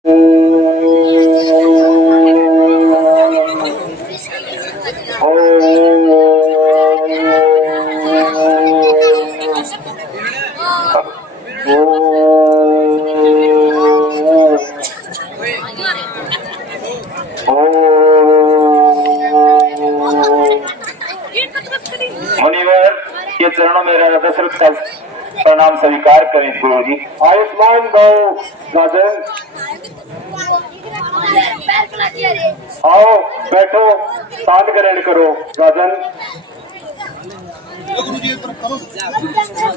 मुनिवर के चरणों में दशरथ का प्रणाम स्वीकार करें गुरु जी। आयुष्मान भव राजन। आओ बैठो, दान ग्रहण करो राजन।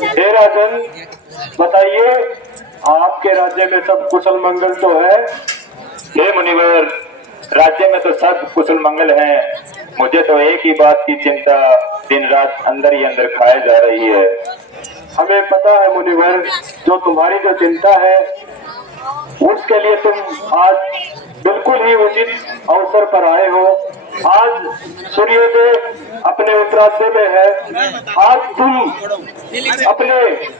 हे राजन, बताइए आपके राज्य में सब कुशल मंगल तो है? हे मुनिवर, राज्य में तो सब कुशल मंगल है। मुझे तो एक ही बात की चिंता दिन रात अंदर ही अंदर खाए जा रही है। हमें पता है मुनिवर, जो तुम्हारी जो चिंता है उसके लिए तुम आज बिल्कुल ही उचित अवसर पर आए हो। आज सूर्योदय अपने उत्तरार्ध में है। आज तुम अपने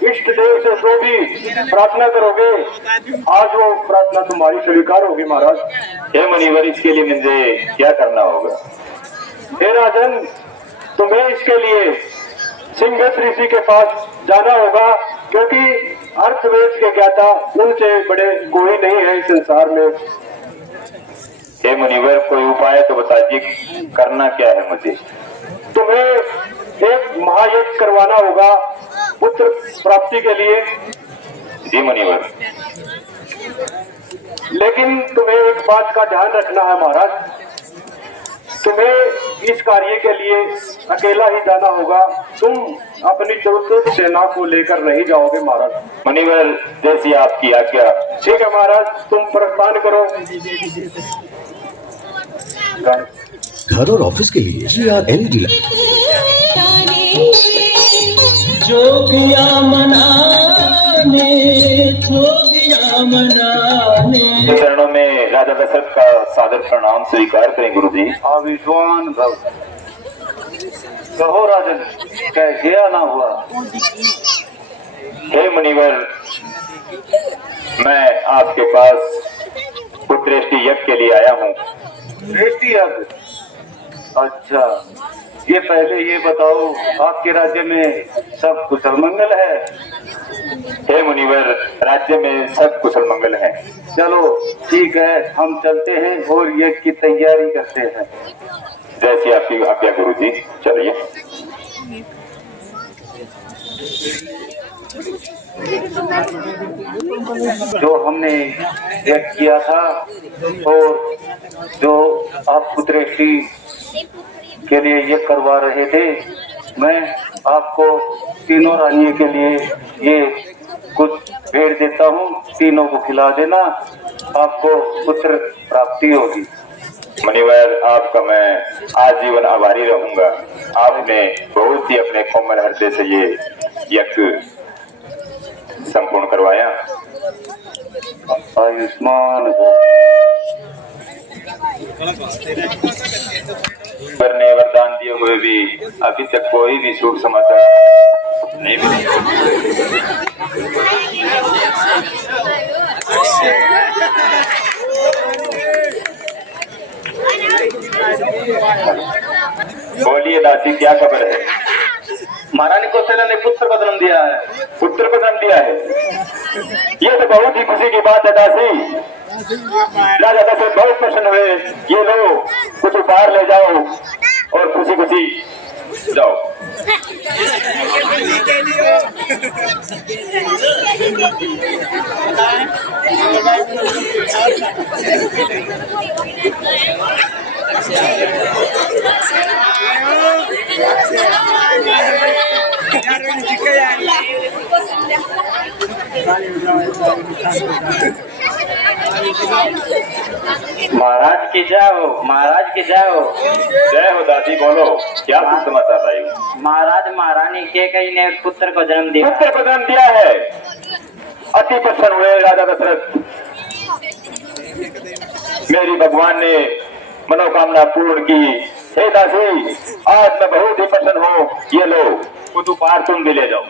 इष्ट देव से जो भी प्रार्थना करोगे, आज वो प्रार्थना तुम्हारी स्वीकार होगी महाराज। हे मुनिवर, इसके लिए मुझे क्या करना होगा? हे राजन, तुम्हें इसके लिए सिंगस ऋषि के पास जाना होगा, क्योंकि अर्थवेद के ज्ञाता उनसे बड़े कोई नहीं है इस संसार में। हे मुनिवर, कोई उपाय तो बताइए, करना क्या है मुझे? तुम्हें एक महायज्ञ करवाना होगा पुत्र प्राप्ति के लिए। जी मुनिवर। लेकिन तुम्हें एक बात का ध्यान रखना है महाराज, तुम्हें इस कार्य के लिए अकेला ही जाना होगा। तुम अपनी चतुर्थ सेना को लेकर नहीं जाओगे महाराज। मुनिवर, जैसी आपकी आज्ञा। ठीक है महाराज, तुम प्रस्थान करो। घर और ऑफिस के लिए GRN डीलर। जोगिया मनाने, जोगिया मनाने। चरणों में राजा दशरथ का सादर प्रणाम स्वीकार करें गुरु जी। आयुष्मान भव। कहो राजन, कैसे आना हुआ? हे मुनिवर, मैं आपके पास पुत्रेष्टि यज्ञ के लिए आया हूँ। श्रेष्ठी यज्ञ? अच्छा, ये पहले ये बताओ, आपके राज्य में सब कुशल मंगल है? हे मुनिवर, राज्य में सब कुशल मंगल है। चलो ठीक है, हम चलते हैं और यज्ञ की तैयारी करते हैं। जैसी आपकी आज्ञा गुरु जी, चलिए। जो हमने यज्ञ किया था और जो आप पुत्रेष्टि के लिए ये करवा रहे थे, मैं आपको तीनों रानियों के लिए ये कुछ भेड़ देता हूँ, तीनों को खिला देना, आपको पुत्र प्राप्ति होगी। मुनिवर, आपका मैं आजीवन आभारी रहूंगा। आपने बहुत ही अपने कोमल हृदय से ये यज्ञ संपूर्ण करवाया। आयुष्मान ने वरदान दिए हुए भी अभी तक कोई भी शुभ समाचार नहीं मिला। बोलिए दासी, क्या खबर है? महारानी कौशल्या ने पुत्र को जन्म दिया है। पुत्र को जन्म दिया है, ये तो बहुत ही खुशी की बात है दासी। राजा दशरथ बहुत प्रसन्न हुए। ये लो, कुछ उपहार ले जाओ और खुशी खुशी जाओ। महाराज की जाओ, महाराज की जाओ। जय हो दादी, बोलो क्या शुभ समाचार लाए? महाराज, महारानी के कई ने पुत्र को जन्म दिया। पुत्र को जन्म दिया है। अति प्रसन्न हुए राजा दशरथ। मेरी भगवान ने मनोकामना पूर्ण की। हे दासी, आज मैं बहुत ही प्रसन्न हूँ। ये लो, कुछ उपहार तुम भी ले जाओ।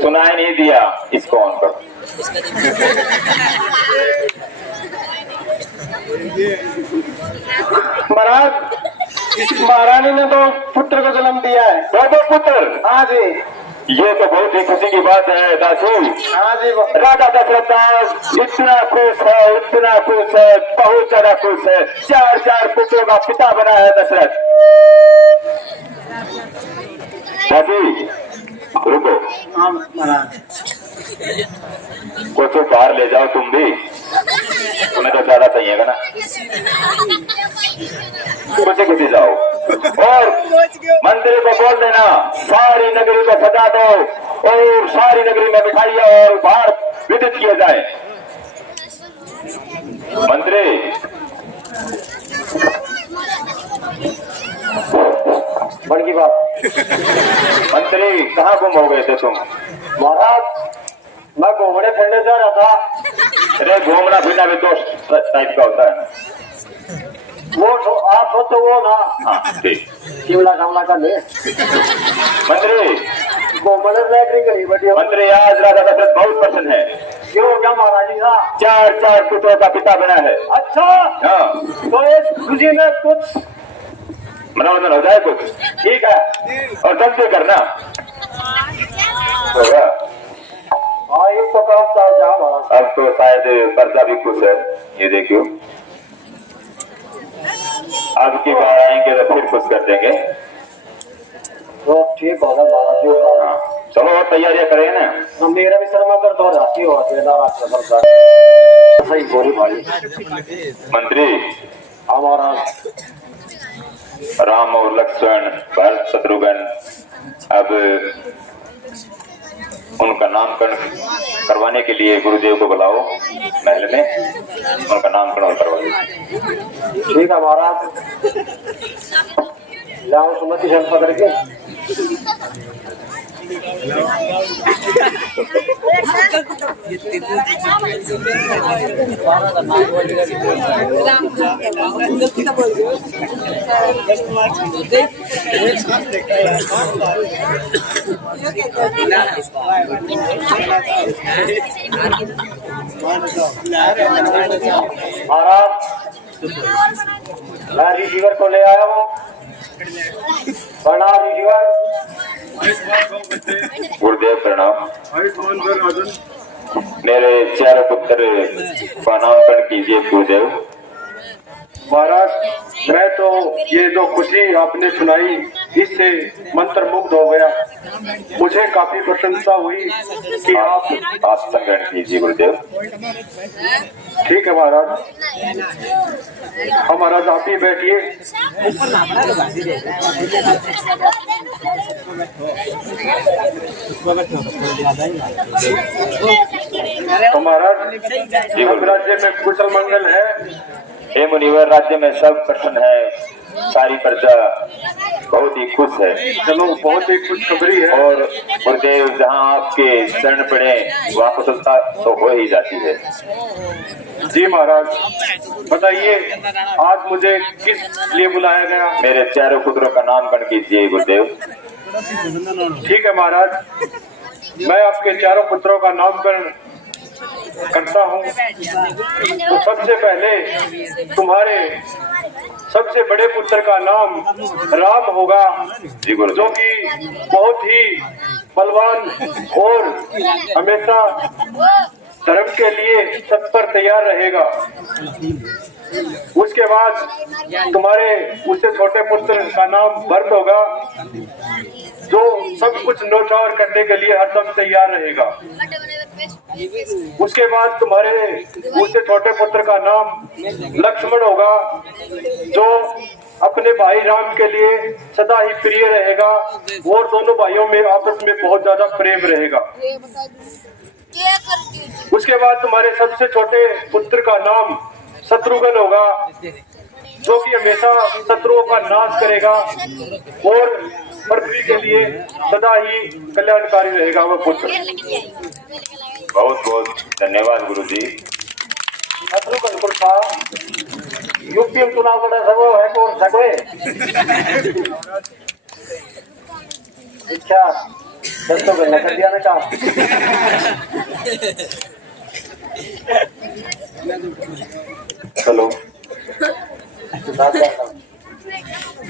सुनाई नहीं दिया, इसको ऑन करो। महाराज, महारानी ने तो पुत्र को जन्म दिया है। दो पुत्र? हाँ जी। ये तो बहुत ही खुशी की बात है दासू। हाँ जी। राजा दशरथ इतना खुश है, बहुत ज्यादा खुश है। 4 पुत्रों का पिता बना है दशरथ। दासी रुको, हाँ महाराज। कुछ बाहर ले जाओ तुम भी, तुम्हें तो ज्यादा चाहिएगा ना। खुशी जाओ और मंत्री को बोल देना सारी नगरी को सजा दो और सारी नगरी में मिठाइयां और बाहर वितरित किए जाए। मंत्री बड़ी बात। मंत्री कहाँ गुम हो गए थे तुम? महाराज, मैं घूमने फिरने जा रहा था। अरे घूमना फिरना भी दोस्त टाइप का होता है ना। वो आप हो तो वो ना। हाँ ठीक। शिमला शामला कर ले। मंत्री घूमने लैटरिन करी बढ़िया। मंत्री आज राजा दशरथ बहुत प्रसन्न है। क्यों, क्या महाराज जी? हाँ, 4 पुत्रों का पिता बना है। अच्छा। हाँ तो इस खुशी में कुछ मनोरंजन हो जाए कुछ। ठीक है, और जल्दी करना होगा। हाँ एक तो काम चाह जा महाराज। अब तो शायद प्रजा भी खुश है। ये देखियो, अब की बार आएंगे तो फिर खुश कर देंगे। तो ठीक होगा महाराज जी। हाँ चलो और तैयारियां करें ना। हम मेरा भी सर में दर्द हो रहा है। सही बोली भाई। मंत्री हमारा राम और लक्ष्मण, भरत, शत्रुघ्न, अब उनका नामकरण करवाने के लिए गुरुदेव को बुलाओ महल में, उनका नामकरण करवाओ। ठीक है महाराज। लाओ सुमति शर्त पकड़ के। महाराज, मैं रिसीवर को ले आया हूँ। प्रणाम रिसीवर। गुरुदेव प्रणाम। मेरे 4 पुत्र का नामकरण कीजिए गुरुदेव। महाराज, मैं तो ये जो खुशी आपने सुनाई इससे मंत्र मुग्ध हो गया। मुझे काफी प्रशंसा हुई कि आप संग्रहण कीजिए गुरुदेव। ठीक है महाराज। महाराज आप ही बैठिए। तो महाराज, जीवन राज्य में कुशल मंगल है। हे मुनिवर, राज्य में सब प्रसन्न है, सारी प्रजा बहुत ही खुश है। चलो, बहुत ही खुशखबरी है। और गुरुदेव जहाँ आपके शरण पड़े वहाँ कुशलता तो हो ही जाती है। जी महाराज, बताइए आज मुझे किस लिए बुलाया गया? मेरे 4 पुत्रों का नामकरण कीजिए गुरुदेव। ठीक है महाराज, मैं आपके 4 पुत्रों का नामकरण करता हूँ। तो सबसे पहले तुम्हारे सबसे बड़े पुत्र का नाम राम होगा, जो कि बहुत ही बलवान और हमेशा धर्म के लिए तत्पर तैयार रहेगा। उसके बाद तुम्हारे उससे छोटे पुत्र का नाम भरत होगा, जो सब कुछ नौछावर करने के लिए हरदम तैयार रहेगा। उसके बाद तुम्हारे उससे छोटे पुत्र का नाम लक्ष्मण होगा, जो अपने भाई राम के लिए सदा ही प्रिय रहेगा और दोनों भाइयों में आपस में बहुत ज्यादा प्रेम रहेगा। उसके बाद तुम्हारे सबसे छोटे पुत्र का नाम शत्रुघ्न होगा, जो कि हमेशा शत्रुओं का नाश करेगा और पृथ्वी के लिए सदा ही कल्याणकारी रहेगा वह पुत्र। बहुत बहुत धन्यवाद गुरुजी। शत्रुघ्न पुत्र यूपी में चुनाव लड़ा सको है और सकोए क्या शत्रुघ्न कर दिया ना काम। चलो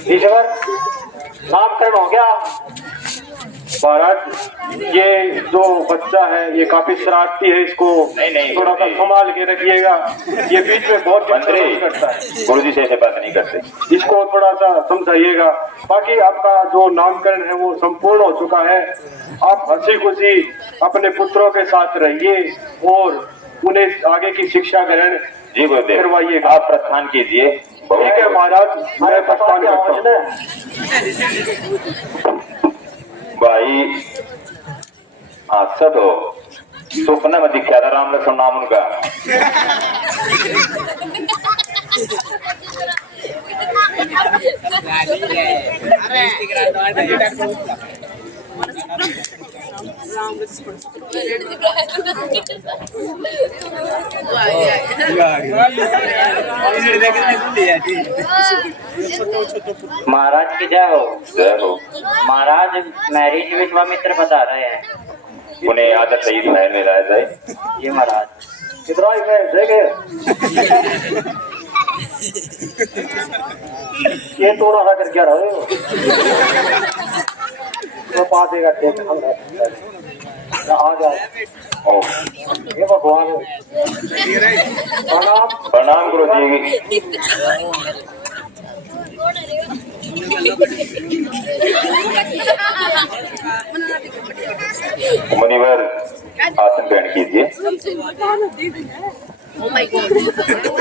ईश्वर नामकरण हो गया। महाराज ये जो बच्चा है ये काफी शरारती है, इसको नहीं, थोड़ा सा संभाल के रखिएगा, ये बीच में बहुत मंत्री करता है। गुरुजी से ऐसे बात नहीं करते। इसको थोड़ा सा समझाइएगा। बाकी आपका जो नामकरण है वो संपूर्ण हो चुका है। आप हंसी खुशी अपने पुत्रों के साथ रहिए और उन्हें आगे की शिक्षा ग्रहण जी गुरुदेव करवाइए। आप प्रस्थान कीजिए। ठीक है महाराज, मैं प्रस्थान करता हूँ। भाई हादसा तो स्वप्न में दिखा था राम लक्ष्मण नाम उनका। महाराज की जय हो। जय हो। महाराज महर्षि विश्वामित्र बता रहे हैं। उन्हें आदर सहित महल में लाया जाए। जी महाराज। कितना ही है देखे ये थोड़ा सा कर क्या रहे हो तो पासेगा ठीक आ जाओ। ये भगवान प्रणाम। प्रणाम गुरुजी। मुनिवर आसन ग्रहण कीजिए।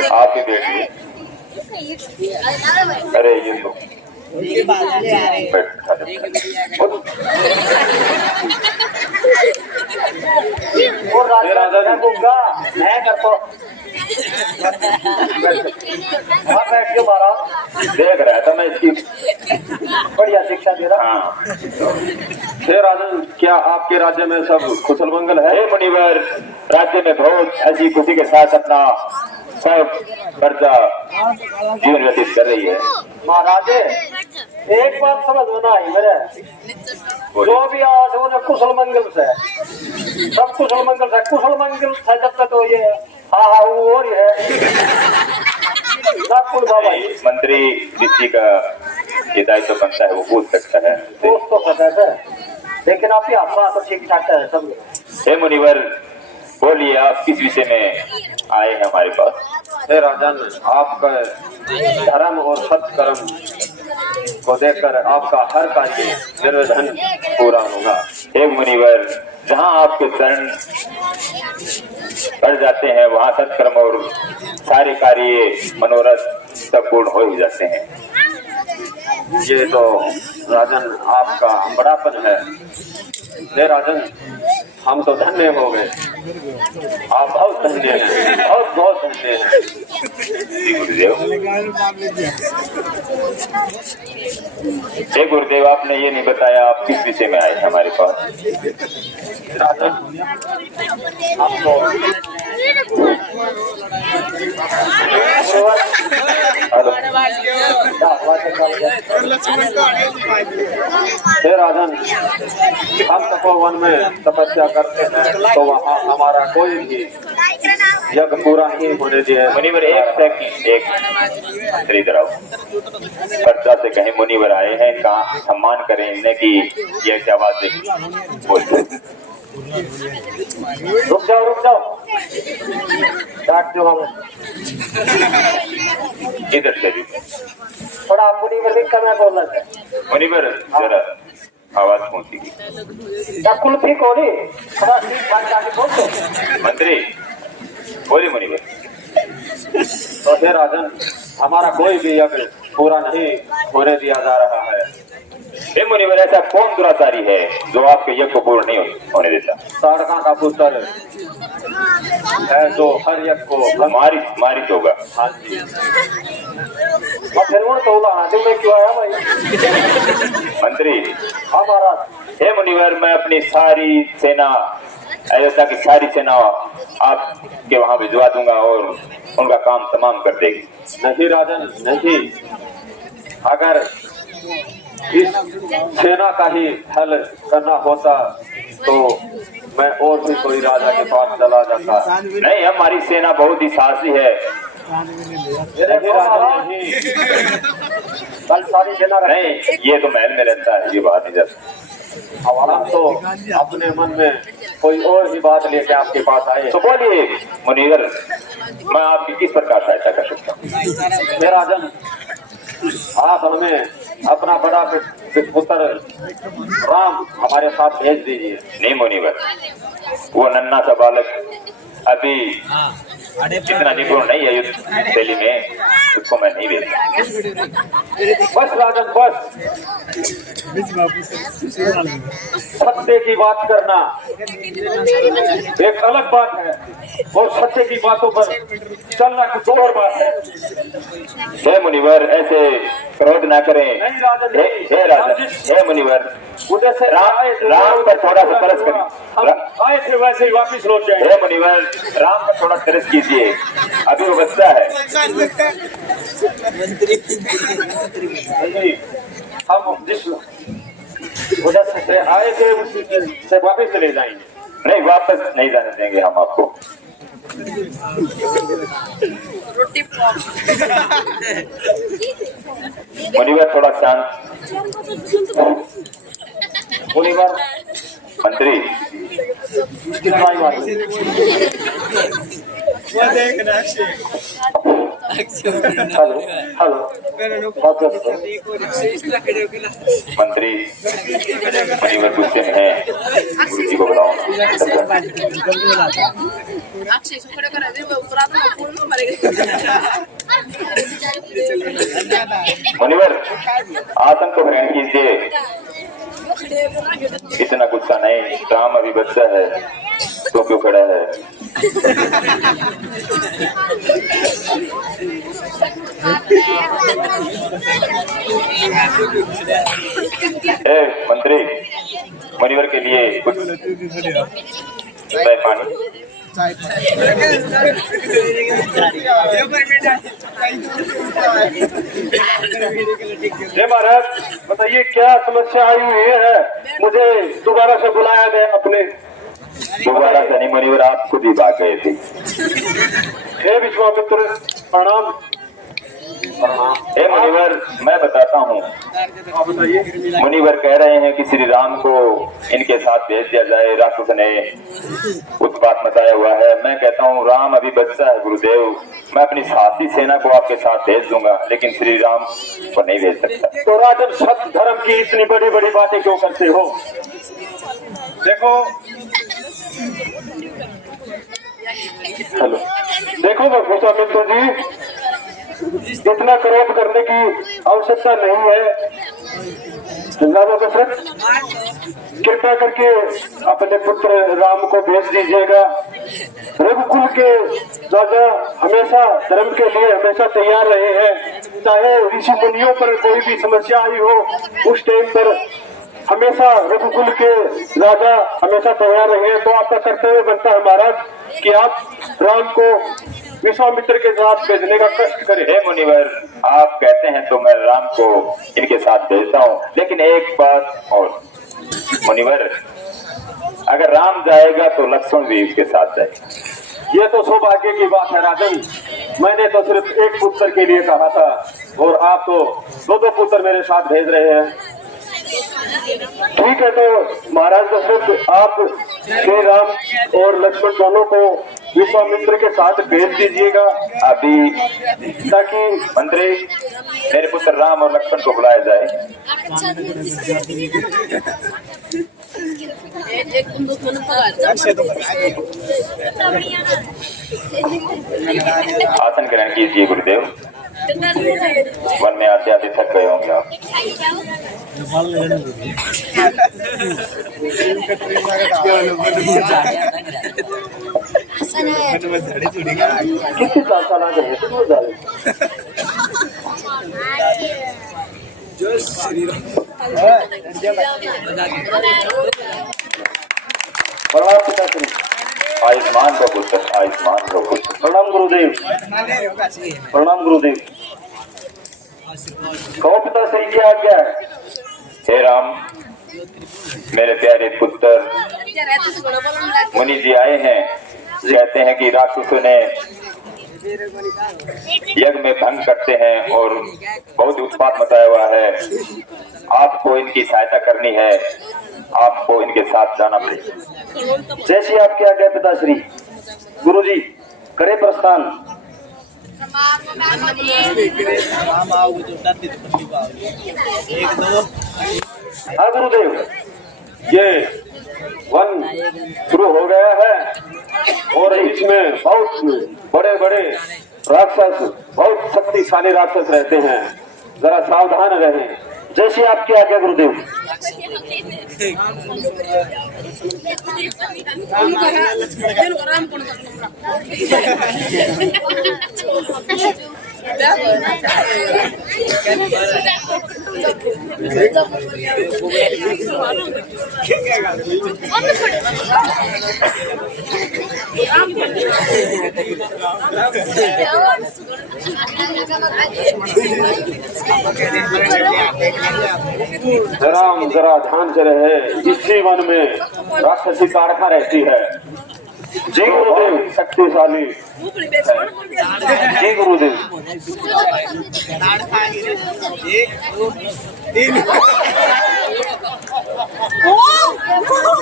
आप भी बैठिए। अरे ये तो और राजा दूंगा मैं करता बैठ के महाराज देख रहा था मैं इसकी बढ़िया शिक्षा दे रहा। हाँ। हे राजन, क्या आपके राज्य में सब कुशल मंगल है? हे मुनिवर, राज्य में बहुत हंसी खुशी के साथ अपना सब प्रजा जीवन व्यतीत कर रही है। महाराज एक बात समझ में ना आई मेरे, जो भी आज उन्हें कुशल मंगल से सब कुशल मंगल से कुशल मंगल था जब तक तो ये हाँ वो और है बाबा मंत्री किसी का ये दायित्व बनता है वो पूछ सकता है। पूछ तो सकता है, लेकिन आपकी आत्मा तो ठीक ठाक है सब। हे मुनिवर बोलिए, आप किस विषय में आए हैं हमारे पास? हे राजन, आपका धर्म और सत्कर्म को देखकर आपका हर कार्य निर्विघ्न पूरा होगा। हे मुनिवर, जहाँ आपके चरण पड़ जाते हैं वहाँ सत्कर्म और सारे कार्य मनोरथ सब पूर्ण हो ही जाते हैं। ये तो राजन आपका बड़ापन है। हे राजन, हम तो धन्य हो गए, आप बहुत धन्य हैं, बहुत बहुत धन्य हैं। गुरुदेव, हे गुरुदेव, आपने ये नहीं बताया आप किस विषय में आए हैं हमारे पास? राजन, आपको हे राजन, हम तपोवन में तपस्या करते हैं तो वहाँ हमारा कोई भी यज्ञ पूरा ही होने दिए। मुनिवर एक सेकंड, एक इधर आओ। प्रजा से कहीं मुनिवर आए हैं, इनका सम्मान करें, इन्हें की ये क्या बात है बोलते। रुक जाओ डांट दो हमें। इधर से भी थोड़ा मुनिवर भी कम बोलना है। मुनिवर जरा आवाज पहुंची। क्या कुल्फी कोड़ी थोड़ा ठीक ठाक जाके बोल दो। मंत्री बोलिए मुनिवर। तो हे राजन, हमारा कोई भी यज्ञ पूरा नहीं होने दिया जा रहा है। हे मुनिवर, ऐसा कौन दुराचारी है जो आपके यज्ञ को पूर्ण नहीं होने देता? ताड़का का पुत्र है जो हर यज्ञ को मारित होगा। हाँ जी। और फिर वो तो हाथी में क्यों आया भाई? मंत्री, हाँ महाराज। हे मुनिवर, मैं अपनी सारी सेना, अयोध्या की सारी सेना आपके वहां भिजवा दूंगा और उनका काम तमाम कर देगी। नहीं राजन नहीं, अगर इस सेना का ही हल करना होता तो मैं और भी कोई राजा के पास चला जाता। नहीं, हमारी सेना बहुत ही साहसी है। नहीं राजन नहीं, कल सारी सेना नहीं, ये तो महल में रहता है, ये बात नहीं जाती। हम तो अपने मन में कोई और ही बात लेके आपके पास आए। तो बोलिए मुनिवर, मैं आपकी किस प्रकार सहायता कर सकता हूँ? मेरा जन, आप हमें अपना बड़ा पुत्र राम हमारे साथ भेज दीजिए। नहीं मुनिवर, वो नन्हा सा बालक अभी इतना निपुण नहीं है युद्ध शैली में, उसको मैं नहीं भेजता। बस राजन बस, सत्य की बात करना एक अलग बात है और सत्य की बातों पर चलना कुछ और बात है। हे मुनिवर, ऐसे क्रोध ना करें। नहीं राजन, हे राजन, हे मुनिवर, उधर से राम पर थोड़ा सा तरस करें। हम आए थे वैसे ही वापिस लौट जाए। हे मुनिवर, राम पर थोड़ा तरस कीजिए, अभी वो बच्चा है। हम जिस उधर से आए थे उसी से वापिस चले जाएंगे। नहीं, वापस नहीं जाने देंगे हम आपको। मुनिवर थोड़ा शांत। मुनिवर मंत्री, कितना ही बात हेलो हेलो मंत्री, मुनिवर गुस्से में है, गुरु जी को बुलाओ। मुनिवर, आसन को ग्रहण कीजिए, इतना गुस्सा नहीं। राम अभी बच्चा है तो क्यों खड़ा है? ए मंत्री, मुनिवर के लिए कुछ चाय पानी। महाराज बताइए क्या समस्या आई हुई है? मुझे दोबारा से बुलाया गया अपने। दोबारा से नहीं मुनिवर, आप खुद ही भाग गए थे। हे विश्वामित्र प्रणाम। हे मुनिवर, मैं बताता हूँ। आप बताइए। मुनिवर कह रहे हैं कि श्री राम को इनके साथ भेज दिया जाए, राक्षस ने उत्पात मचाया हुआ है। मैं कहता हूँ राम अभी बच्चा है गुरुदेव, मैं अपनी साथी सेना को आपके साथ भेज दूंगा, लेकिन श्री राम को नहीं भेज सकता। तो राजन, सत्य धर्म की इतनी बड़ी बड़ी बातें क्यों करते हो? देखो हेलो, देखो विश्वामित्र जी, इतना क्रोध करने की आवश्यकता नहीं है। राजा दशरथ, कृपया करके अपने पुत्र राम को भेज दीजिएगा। रघुकुल के राजा हमेशा धर्म के लिए हमेशा तैयार रहे हैं। चाहे ऋषि मुनियों पर कोई भी समस्या आई हो, उस टाइम पर हमेशा रघुकुल के राजा हमेशा तैयार रहे हैं। तो आपका कर्तव्य बनता है महाराज कि आप राम को विश्वामित्र के साथ भेजने का कष्ट करें। हे मुनिवर, आप कहते हैं तो मैं राम को इनके साथ भेजता हूँ, लेकिन एक बात और मुनिवर, अगर राम जाएगा तो लक्ष्मण भी इसके साथ जाएगा। ये तो सौभाग्य की बात है राजन, मैंने तो सिर्फ एक पुत्र के लिए कहा था और आप तो दो पुत्र मेरे साथ भेज रहे हैं। ठीक है, तो महाराज दशरथ, आप श्री राम और लक्ष्मण दोनों को विश्वामित्र के साथ भेज दीजिएगा अभी, ताकि मंत्री मेरे पुत्र राम और लक्ष्मण को बुलाया जाए। आसन ग्रहण कीजिए गुरुदेव। वन में आते आते थक गए होंगे आप। कितनी साल आ गए तो ज्यादा प्रणाम पिताश्री। आयुष्मान का पुत्र, आयुष्मान का पुत्र। प्रणाम गुरुदेव। प्रणाम गुरुदेव। कहो पिताश्री क्या आज्ञा है? हे राम, मेरे प्यारे पुत्र मुनि जी आए हैं। कहते हैं कि राक्षसों ने यज्ञ में भंग करते हैं और बहुत उत्पात मचाया हुआ है। आपको इनकी सहायता करनी है, आपको इनके साथ जाना पड़ेगा। जैसी आपकी आज्ञा पिताश्री। गुरुजी करे प्रस्थान। हाँ गुरुदेव, ये वन शुरू हो गया है और इसमें बहुत बड़े बड़े राक्षस, बहुत शक्तिशाली राक्षस रहते हैं, जरा सावधान रहें। जैसी आपकी आज्ञा गुरुदेव। राम जरा ध्यान से रहे। इसी वन में राक्षसी ताड़का रहती है। जय गुरुदेव। शक्तिशाली। जय गुरुदेव।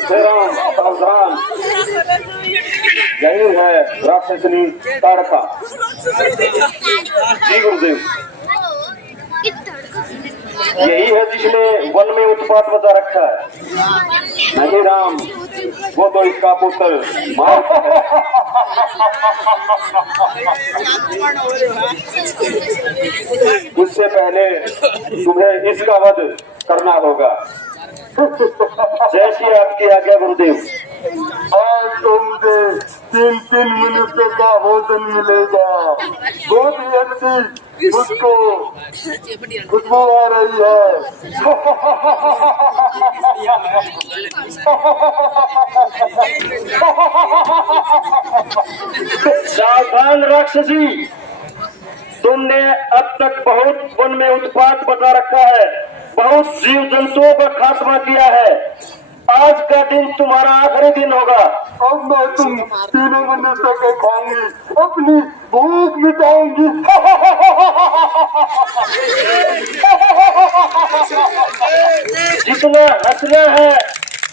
जय राम सावधान। यही है राक्षसनी ताड़का। जय गुरुदेव। यही है जिसने वन में उत्पात बचा रखा है। नहीं राम, वो तो इसका पुत्र मार। उससे पहले तुम्हें इसका वध करना होगा। जैसी आपकी आज्ञा गुरुदेव। आज तुमसे 3-3 मनुष्य का भोजन मिलेगा। बहुत ही अच्छी उसको खुशबू आ रही है। सावधान राक्षसी, तुमने अब तक बहुत वन में उत्पात बचा रखा है, बहुत जीव जंतुओं का खात्मा किया है। आज का दिन तुम्हारा आखिरी दिन होगा। अब मैं तुम तीनों मनुष्य को खाऊंगी, अपनी भूख मिटाऊंगी। जितना हंसना है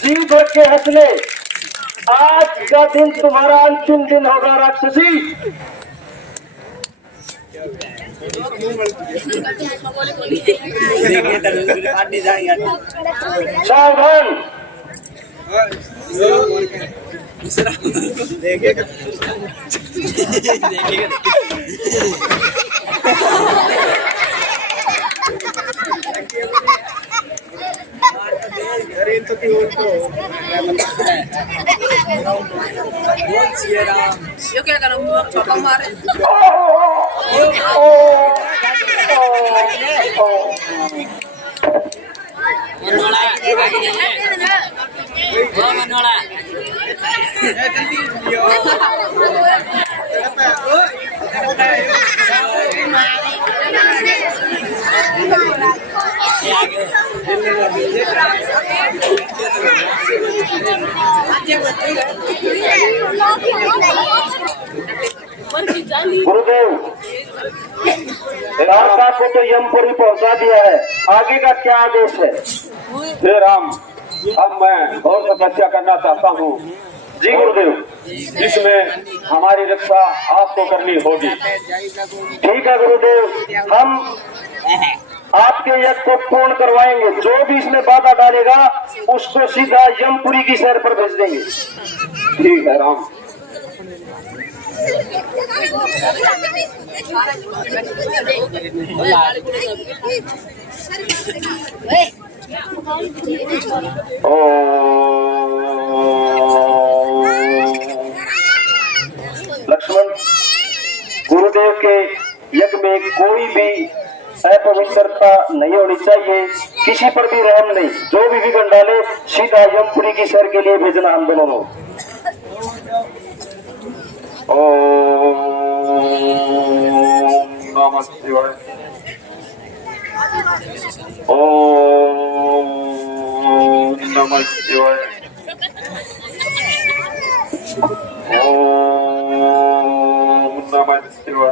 जी भर के हंस ले। आज का दिन तुम्हारा अंतिम दिन होगा राक्षसी। सावधान। Yo क्या करूँ छक्का मारे गुरुदेव, रास्ता को तो यमपुरी पहुंचा दिया है, आगे का क्या आदेश है? हे राम, अब मैं और तपस्या करना चाहता हूँ। जी गुरुदेव। जिसमें हमारी रक्षा आपको करनी होगी। ठीक है गुरुदेव, हम आपके यज्ञ को पूर्ण करवाएंगे। जो भी इसमें बाधा डालेगा उसको सीधा यमपुरी की शहर पर भेज देंगे। ठीक है राम। लक्ष्मण, गुरुदेव के यज्ञ में कोई भी अपवित्रता नहीं होनी चाहिए, किसी पर भी रहम नहीं। जो भी विघ्न डाले सीधा यमपुरी की शहर के लिए भेजना हम दोनों को। ओम नमः शिवाय। ओम नमः शिवाय। ओम नमः शिवाय।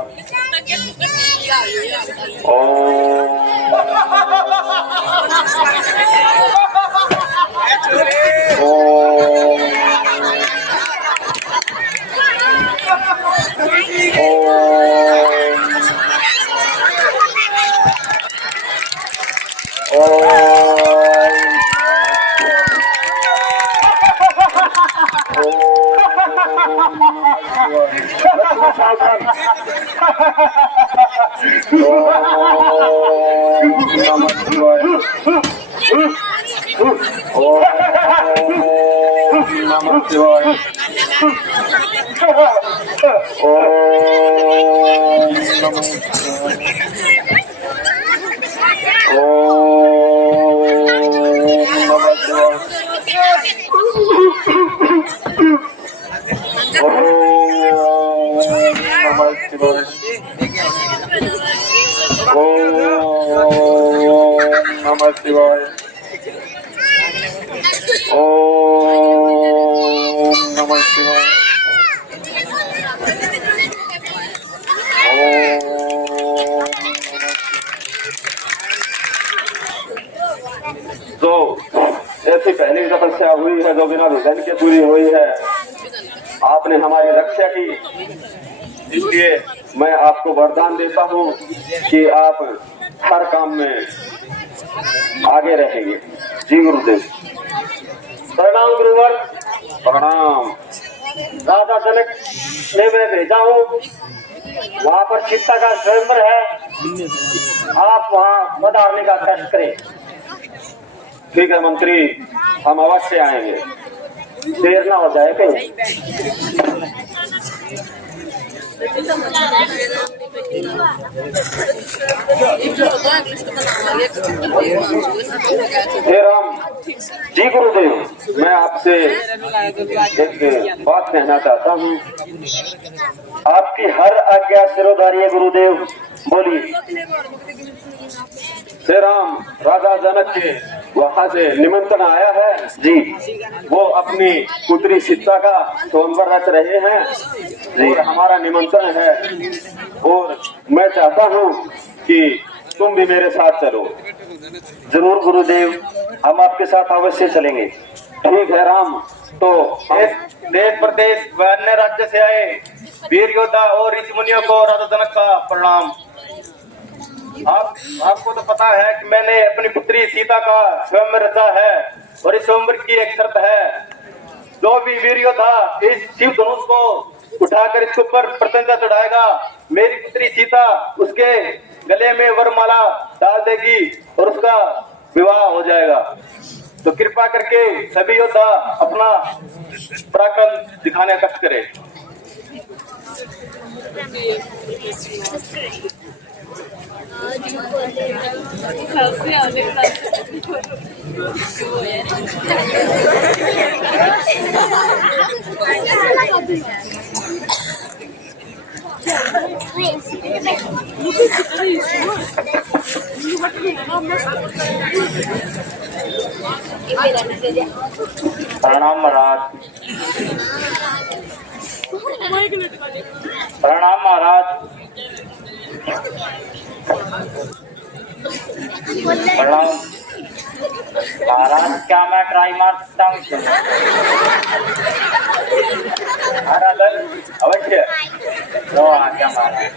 जो ऐसी पहली तपस्या हुई है जो बिना विघ्न के पूरी हुई है, आपने हमारी रक्षा की, इसलिए मैं आपको वरदान देता हूँ कि आप हर काम में आगे रहेंगे। जी गुरुदेव। प्रणाम गुरुवर। प्रणाम। राजा जनक ने मैं भेजा हूँ, वहाँ पर सीता का स्वयंवर है, आप वहाँ पधारने का कष्ट करें। ठीक है मंत्री, हम अवश्य आएंगे, देर ना हो जाए कहीं। हे राम जी। गुरुदेव, मैं आपसे एक बात कहना चाहता हूँ। आपकी हर आज्ञा सिरोधारी है गुरुदेव, बोलिए। श्री राम, राजा जनक के वहाँ से निमंत्रण आया है जी। वो अपनी पुत्री सीता का स्वयंवर रच रहे हैं और हमारा निमंत्रण है, और मैं चाहता हूँ कि तुम भी मेरे साथ चलो। जरूर गुरुदेव, हम आपके साथ अवश्य चलेंगे। ठीक है राम। तो देश प्रदेश व अन्य राज्य से आए वीर योद्धा और ऋषि मुनियों को राजा जनक का प्रणाम। आपको तो पता है कि मैंने अपनी पुत्री सीता का स्वयंवर रचा है, और इस स्वयंवर की एक शर्त है, जो भी वीर योद्धा इस शिव धनुष को उठाकर इसके ऊपर प्रत्यंचा चढ़ाएगा, मेरी पुत्री सीता उसके गले में वरमाला डाल देगी और उसका विवाह हो जाएगा। तो कृपा करके सभी योद्धा अपना पराक्रम दिखाने का कष्ट करें। प्रणाम महाराज। प्रणाम महाराज। प्रणाम महाराज, क्या मैं ट्राई मार सकता हूँ? अवश्य। तो आज्ञा महाराज।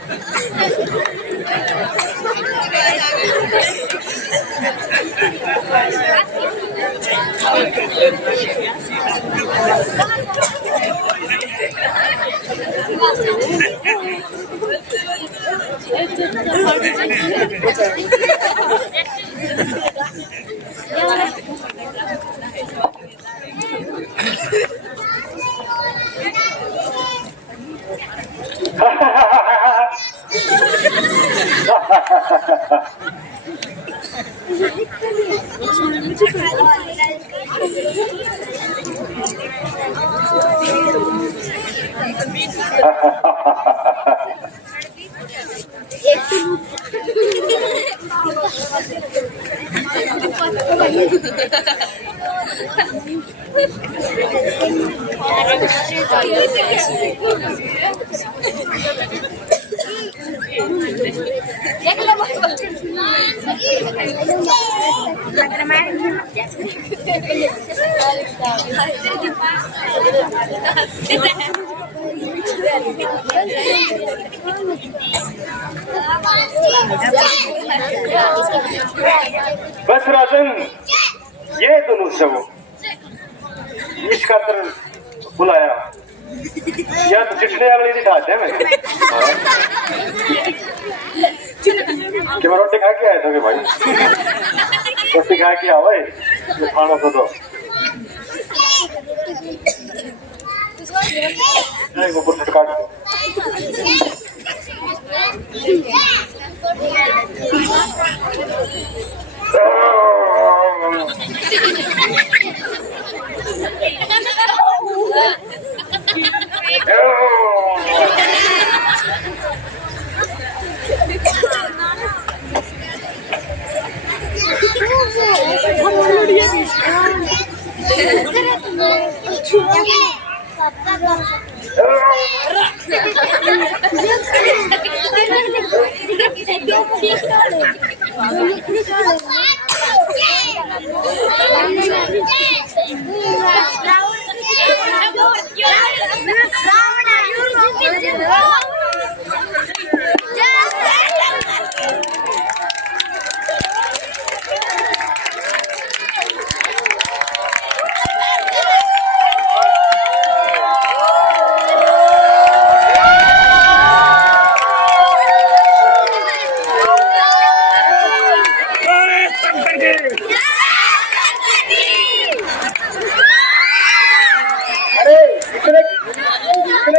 बस राजन, ये धनुष्य वो इसका तर बुलाया या तो चिट्ठी अगली दिखाते हैं मैं कि मैं रोटी खा के आया था कि भाई रोटी खा के आवे ये खाना तो दो नहीं वो कुछ काट दो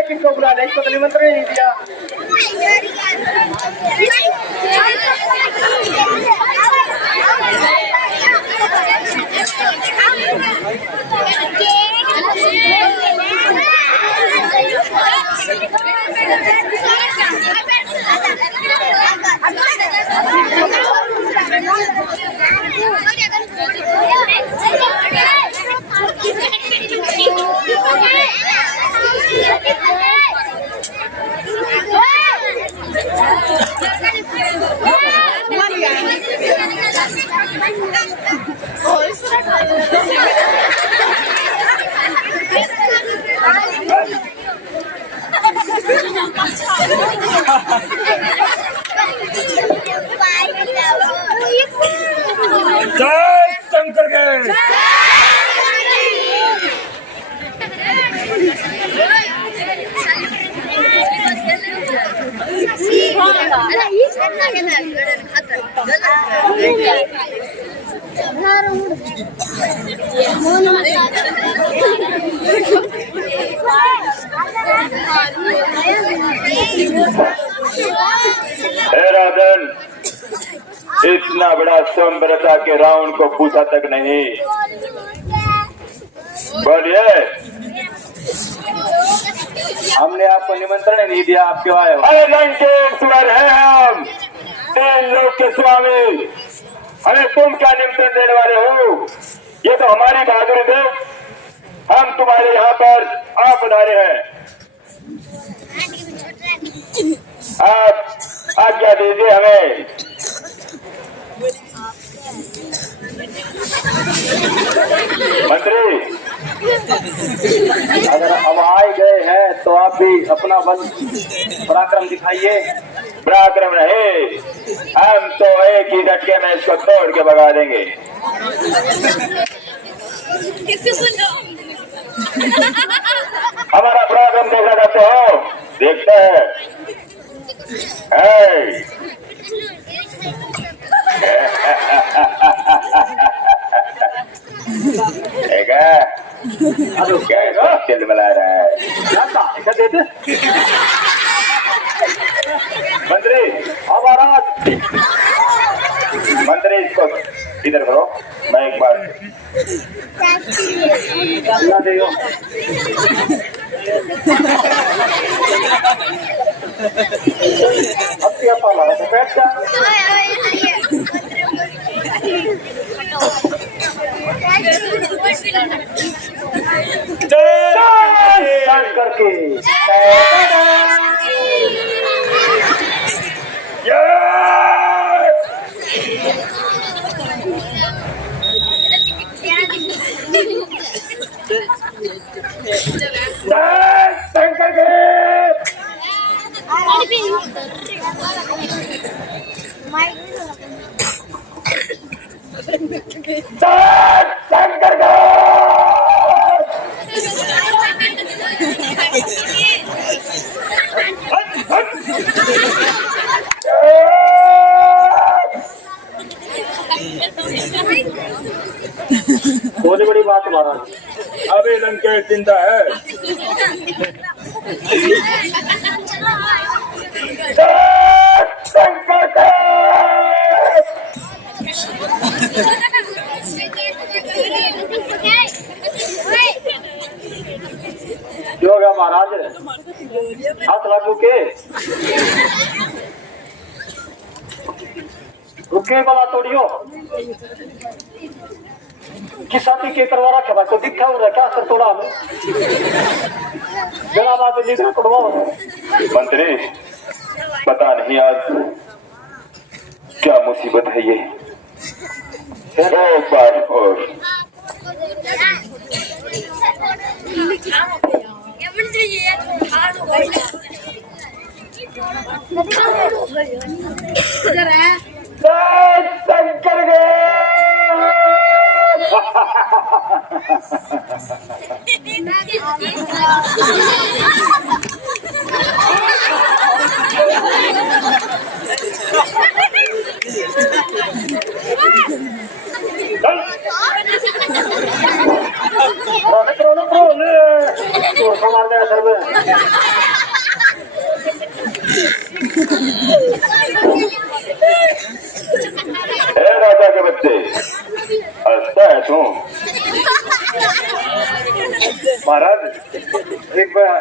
किसको बुला रहे इसको तो निमंत्रण नहीं दिया जय शंकर के राधन इतना बड़ा स्वयं रचा के रावण को पूछा तक नहीं बोलिए हमने आपको निमंत्रण नहीं दिया आप क्यों आए हो अरे लंकेश्वर है हम 3 लोक के स्वामी हमें तुम क्या निमंत्रण देने वाले हो ये तो हमारी बहादुरी देख हम तुम्हारे यहाँ पर आ पधारे हैं आप आज्ञा दीजिए हमें मंत्री अगर हम आए गए हैं तो आप भी अपना बल पराक्रम दिखाइए पराक्रम रहे हम तो एक ही झटके में इसको तोड़ के भगा देंगे हमारा पराक्रम देखना चाहते हो देखते हैं क्या दिल मिला रहा है मंत्री हमारा मंत्री इसको इसको इधर करो, मैं एक बार ना देगा अब क्या पाला है बैठ जा स्टार्ट करके बोली बड़ी बात महाराज अभी लंके जिंदा है। क्यों हो गया महाराज हाथ लागू के रुके वाला तोड़ियो किसाती के करवा रखे भाई तो दिखा हो रहा क्या असर तोड़ा हमें जरा बात लीडर तोड़वा हो मंत्री, पता नहीं आज क्या मुसीबत है ये। एक बार और शंकर मार देगा सर में राजा के बच्चे हंसता है तू। महाराज एक बार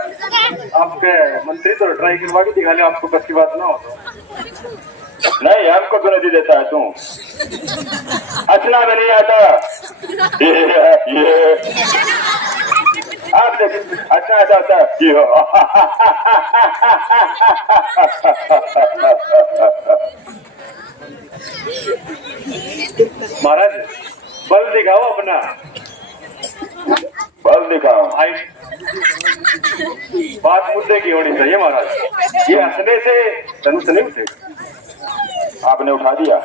आपके मंत्री तो ट्राई करवा के दिखा ले आपको बस की बात ना हो तो नहीं, हमको क्यों नहीं देता है तू? हंसना में नहीं आता ये आप देख अच्छा ऐसा होता है महाराज बल दिखाओ अपना बल दिखाओ। बात मुद्दे की होनी चाहिए महाराज ये हंसने से धनुष नहीं उठे आपने उठा दिया,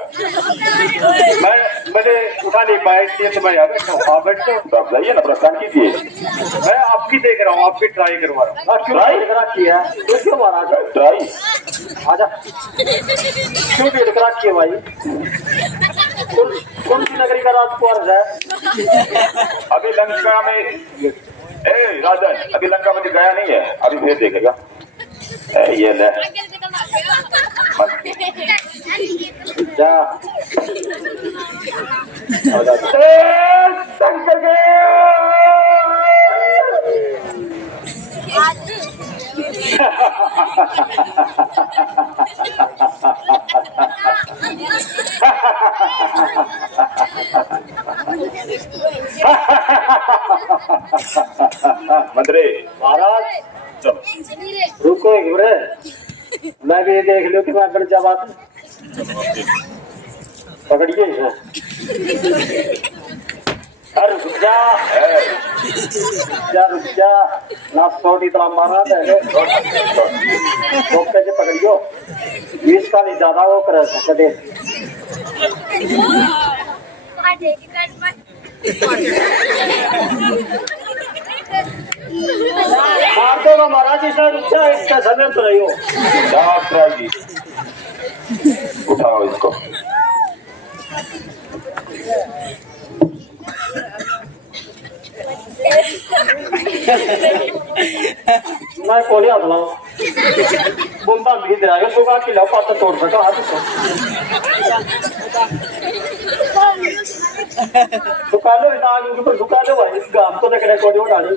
मैंने उठा नहीं पाया इसलिए तो मैं यहाँ बैठा हूँ। आप बैठते हो तो आप जाइए ना, प्रस्थान कीजिए। मैं आपकी देख रहा हूँ आपकी ट्राई करवा रहा हूँ क्यों रखी है क्यों महाराज ट्राई आजा क्यों भेड़ रखी है भाई कौन सी नगरी का राजकुमार है अभी लंका में राजन अभी लंका में गया नहीं है, अभी फिर देखेगा। ये ले जा शंकर के मंत्री महाराज चलो रुको एक मिनट मैं भी देख लूं कि मैं अपने जवाब पकड़िए इसे अरे रुक जा ना सोटी तरह मारा है कैसे पकड़ियो 20 का नहीं ज्यादा वो कर सकते मार दो महाराज इसने रुक जा इसका समय तो नहीं हो उठाओ इसको। मैं कोलिया बुलाऊं बुंदा भी दे आयो सुगा की लपा तो तोड़ सका हाथ झुका लो इस आग के ऊपर, झुका लो भाई, इस गांव को देखने को उठा लो।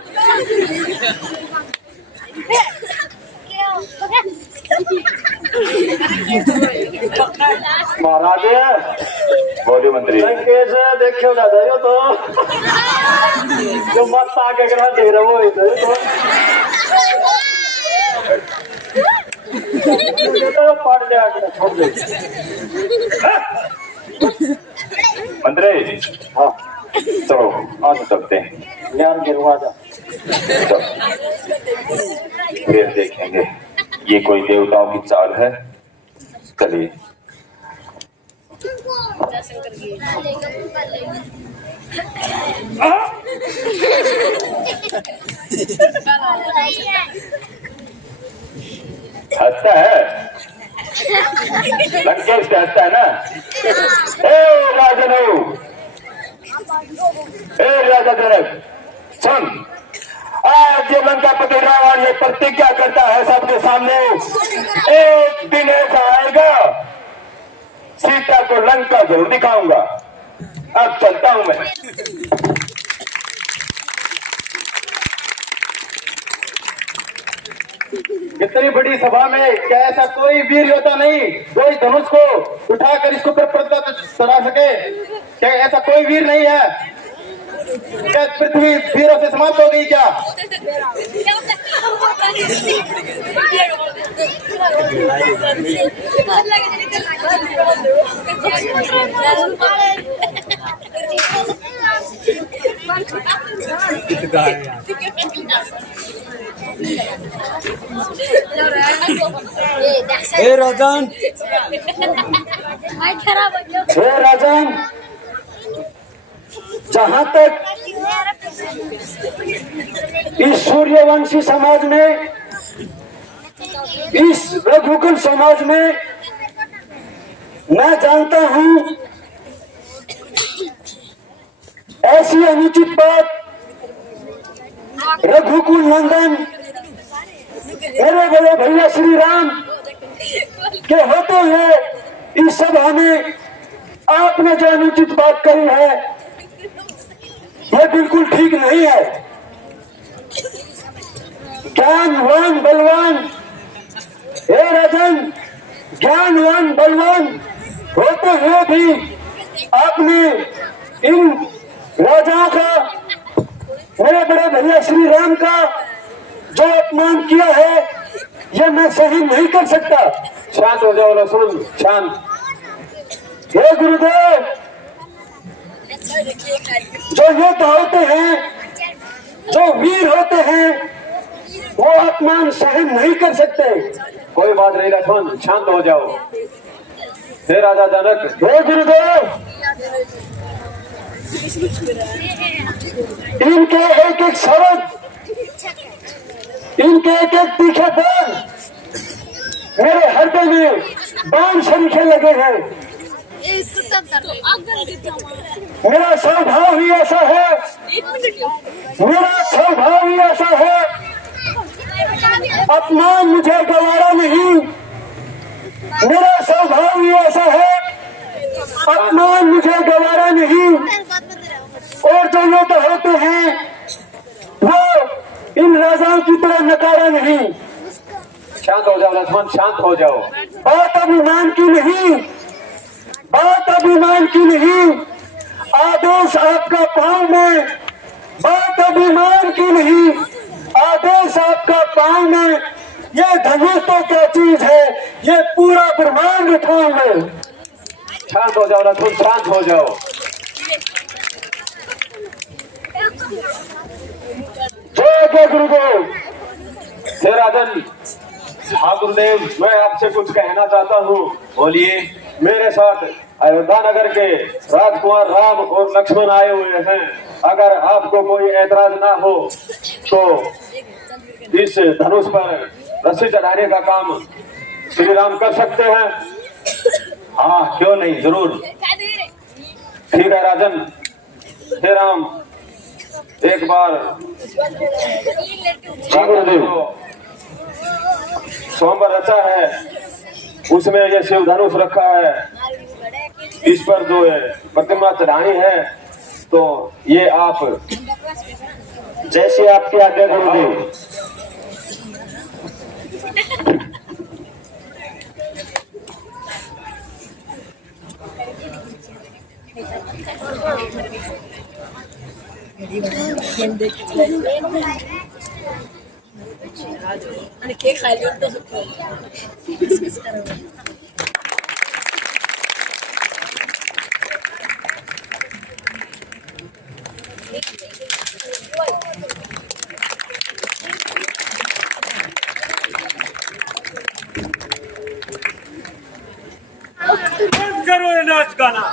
महाराज बोलिए मंत्री। लंकेश देखियो ना दे तो जो मत आगे करा दे रहे वो इधर तो पड़ जाए आगे छोड़ दे। मंत्री हाँ चलो आज चलते हैं, यार गिरवा जा। फिर देखेंगे ये कोई देवताओं की चाल है। चलिए हंसता है लंकेश पे, हंसता है ना। ए राजनु, ए राजा जनक सुन, आज ये लंका पति रावण ये प्रतिज्ञा करता है सबके सामने, एक दिन ऐसा आएगा सीता को लंका जरूर दिखाऊंगा। अब चलता हूं मैं। इतनी बड़ी सभा में क्या ऐसा कोई वीर योद्धा नहीं जो इस धनुष को उठाकर इसको ऊपर चढ़ा सके? क्या ऐसा कोई वीर नहीं है? क्या पृथ्वी वीरों से समाप्त हो गई क्या? हे राजन, हे राजन, जहां तक इस सूर्यवंशी समाज में, इस रघुकुल समाज में मैं जानता हूं, ऐसी अनुचित बात रघुकुल नंदन मेरे बड़े भैया श्री राम के होते हुए इस सभा में आपने जो अनुचित बात कही है यह बिल्कुल ठीक नहीं है। ज्ञानवान बलवान, हे राजन, ज्ञानवान बलवान होते हुए भी आपने इन राजाओं का, मेरे बड़े भैया श्री राम का जो अपमान किया है यह मैं सहन नहीं कर सकता। शांत हो जाओ रसूल, शांत। हे गुरुदेव, जो योद्धा होते हैं, जो वीर होते हैं, वो अपमान सहन नहीं कर सकते। कोई बात नहीं लक्ष्मण, शांत हो जाओ। हे राजा जनक, हे गुरुदेव, इनके एक एक शब्द, इनके एक एक तीखे बाण मेरे हृदय में बाण सरीखे लगे हैं। मेरा स्वभाव ही ऐसा है, मेरा स्वभाव ही ऐसा है, अपमान मुझे गवारा नहीं। मेरा स्वभाव ही ऐसा है, अपमान मुझे गवारा नहीं। और जो लोग होते हैं वो इन राजाओं की तरह नकारा नहीं। शांत हो जाओ लक्ष्मण, शांत हो जाओ। बात अभिमान की नहीं, बात अभिमान की नहीं, आदेश आपका पाँव में। बात अभिमान की नहीं, आदेश आपका पाँव में। ये धनुष तो क्या चीज है, ये पूरा ब्रह्मांड उठाऊं मैं। शांत हो जाओ लक्ष्मण, शांत हो जाओ। जय गुरुदेव। हे राजन, हाँ गुरुदेव, मैं आपसे कुछ कहना चाहता हूँ। बोलिए। मेरे साथ अयोध्या नगर के राजकुमार राम और लक्ष्मण आए हुए हैं। अगर आपको कोई ऐतराज ना हो तो इस धनुष पर रस्सी चढ़ाने का काम श्री राम कर सकते हैं। हाँ क्यों नहीं, जरूर। ठीक है राजन। हे राम, एक बार सोमवार रचा है, उसमें ये शिव धनुष रखा है। इस पर जो है प्रतिमा चढ़ानी है, तो ये आप जैसे आपकी आज्ञा गुरुदेव। आणि केक खायला होतं करो ये नाच गाना।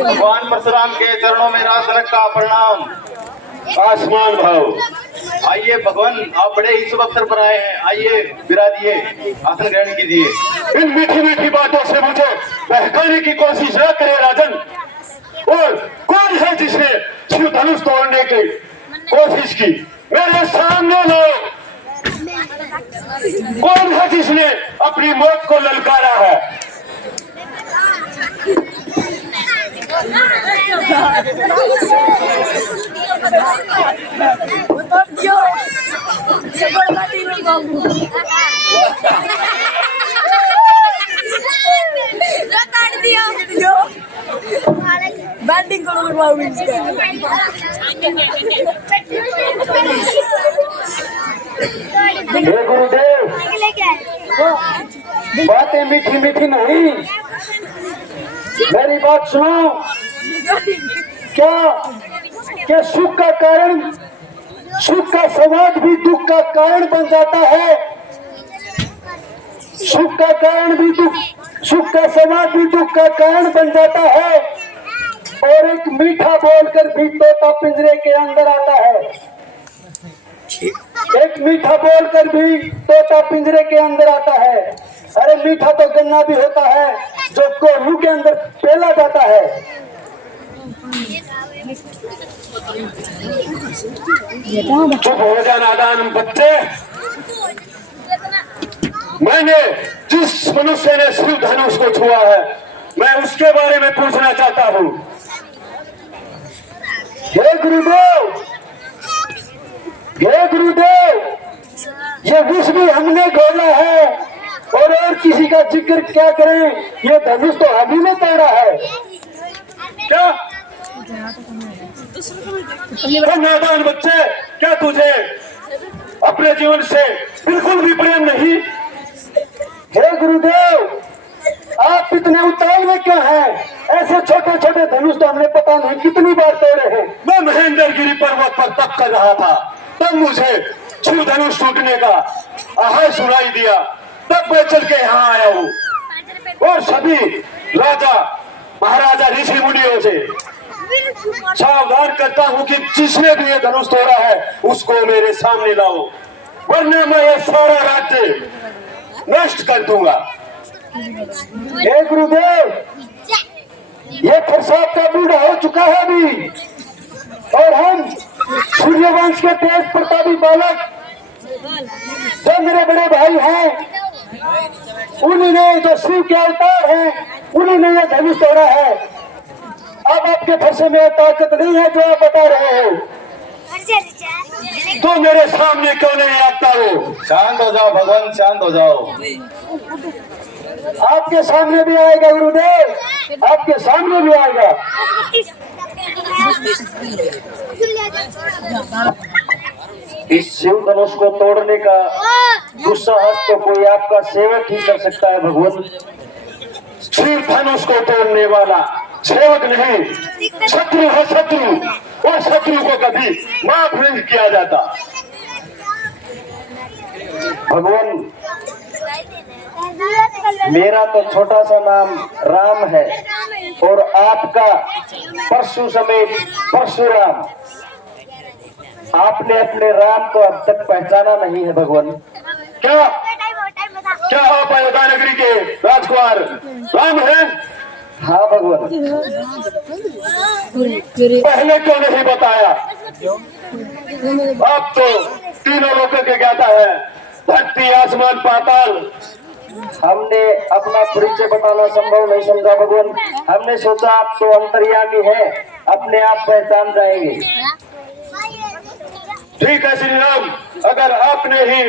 भगवान परशुराम के चरणों में राजनक का प्रणाम। आसमान भाव। आइए भगवान, आप बड़े ही शुभ अवसर पर आए हैं, आइए विराजिए, आसन ग्रहण कीजिए। इन मीठी मीठी बातों से मुझे बहकाने की कोशिश न करे राजन। और कौन है जिसने शिव धनुष तोड़ने की कोशिश की? मेरे सामने लो। कौन है जिसने अपनी मौत को ललकारा है? बैटिंग करो हे गुरुदेव, बातें मीठी मीठी नहीं, मेरी बात सुनो। क्या सुख का कारण, सुख का समाज भी दुख का कारण बन जाता है? सुख का कारण भी दुख, सुख का समाज भी दुख का कारण बन जाता है। और एक मीठा बोलकर भी तोता पिंजरे के अंदर आता है। एक मीठा बोलकर भी तोता पिंजरे के अंदर आता है। अरे मीठा तो गन्ना भी होता है जो कोल्हू के अंदर पेला जाता है। चुप हो जा नादान बच्चे। मैंने जिस मनुष्य ने शिव धनुष को छुआ है, मैं उसके बारे में पूछना चाहता हूँ। हे गुरुदेव, हे गुरुदेव, ये विष भी हमने घोला है और किसी का जिक्र क्या करें, ये धनुष तो हम ही ने तोड़ा है। क्या नादान बच्चे, क्या तुझे अपने जीवन से बिल्कुल भी प्रेम नहीं? हे गुरुदेव, आप इतने उतावल में क्यों हैं? ऐसे छोटे छोटे धनुष तो हमने पता नहीं कितनी बार तोड़े हैं। मैं महेंद्रगिरी पर्वत पर तप कर रहा था, तब मुझे शिव धनुष टूटने का आवाज सुनाई दिया, तब मैं चल के यहाँ आया हूँ। और सभी राजा महाराजा ऋषि मुनियों से सावधान करता हूँ कि जिसने भी ये धनुष तोड़ा है उसको मेरे सामने लाओ, वरना मैं ये सारा राज्य नष्ट कर दूंगा। हे गुरुदेव, ये प्रसाद का बूढ़ा हो चुका है अभी, और हम सूर्यवंश के तेज प्रतापी बालक जो मेरे बड़े भाई हैं, उन्हीं ने, जो शिव के अवतार हैं, उन्हीं ने यह धनुष तोड़ा है। अब आपके फंसे में ताकत नहीं है जो आप बता रहे हो। तो मेरे सामने क्यों नहीं आता हो? शांत हो जाओ भगवान, शांत हो जाओ। आपके सामने भी आएगा गुरुदेव, आपके सामने भी आएगा। इस शिव धनुष को तोड़ने का दुस्साहस तो कोई आपका सेवक ही कर सकता है भगवान। शिव धनुष को तोड़ने वाला सेवक नहीं, शत्रु है शत्रु, और शत्रु को कभी माफ नहीं किया जाता। भगवान, मेरा तो छोटा सा नाम राम है, और आपका परशु समेत परशुराम, आपने अपने राम को अब तक पहचाना नहीं है भगवान। क्या क्या आप अयोध्या नगरी के राजकुमार राम हैं? हाँ भगवान। पहले क्यों नहीं बताया? अब तो तीनों लोगों के ज्ञाता है, धरती आसमान पाताल। हमने अपना परिचय बताना संभव नहीं समझा भगवान। हमने सोचा आप तो अंतर्यामी है, अपने आप पहचान जाएंगे। ठीक है श्री राम, अगर आपने ही